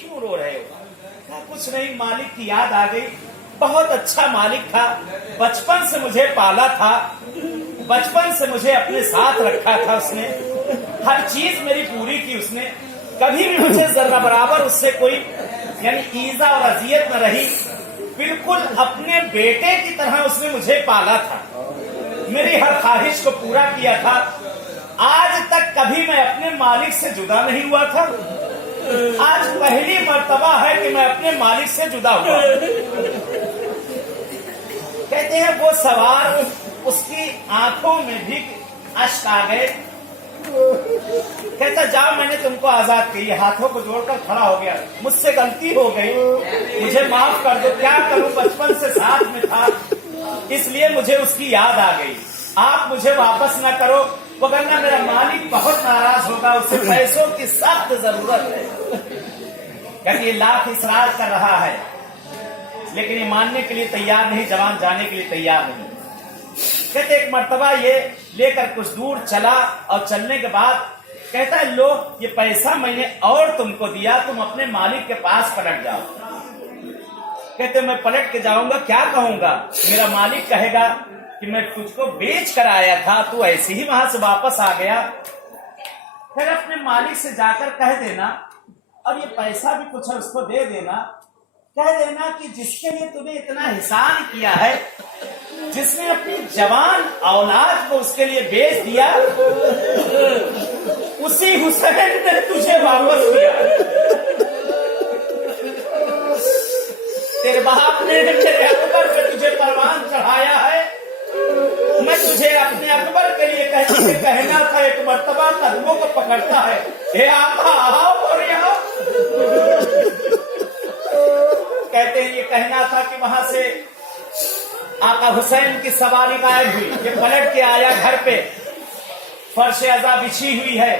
क्यों रो रहे हो? कहा कुछ नहीं, मालिक की याद आ गई। बहुत अच्छा मालिक था, बचपन से मुझे पाला था, बचपन से मुझे अपने साथ रखा था उसने, हर चीज मेरी पूरी की उसने, कभी भी मुझे जरा बराबर उससे कोई यानी ईजा और अजियत न रही। बिल्कुल अपने बेटे की तरह उसने मुझे पाला था, मेरी हर ख्वाहिश को पूरा किया था। आज तक कभी मैं अपने मालिक से जुदा नहीं हुआ था, आज पहली मर्तबा है कि मैं अपने मालिक से जुदा हुआ। कहते हैं वो सवार, उसकी आंखों में भी अश्क आ गए। कहता जाओ, मैंने तुमको आजाद किया, हाथों को जोड़कर खड़ा हो गया, मुझसे गलती हो गई, मुझे माफ कर दो। क्या करूं, बचपन से साथ में था, इसलिए मुझे उसकी याद आ गई। आप मुझे वापस ना करो, वरना मेरा मालिक बहुत नाराज होगा, उसे पैसों की सख्त जरूरत है। क्योंकि ये लाख इसरार कर रहा है, लेकिन ये मानने के लिए तैयार नहीं, जवान जाने के लिए तैयार नहीं। कहते एक मर्तबा ये लेकर कुछ दूर चला, और चलने के बाद कहता है लो ये पैसा मैंने और तुमको दिया, तुम अपने मालिक के पास पलट जाओ। कहते मैं पलट के जाऊंगा, क्या कहूंगा? मेरा मालिक कहेगा कि मैं तुझको बेच कर आया था, तू ऐसे ही वहां से वापस आ गया। फिर अपने मालिक से जाकर कह देना, अब ये पैसा भी कुछ है उसको दे देना, कह देना कि जिसके लिए तूने इतना एहसान किया है, जिसने अपनी जवान औलाद को उसके लिए बेच दिया, उसी हुसैन ने तुझे वापस किया। तेरे बाप ने मेरे अकबर पे तुझे परवान चढ़ाया है, मैं तुझे अपने अकबर के लिए कहना था, एक मर्तबा कदमों को पकड़ता है, हे आका आओ और यहाँ। कहते हैं ये कहना था कि वहां से आका हुसैन की सवारी गायब हुई, ये पलट के आया घर पे, फर्श अज़ा बिछी हुई है।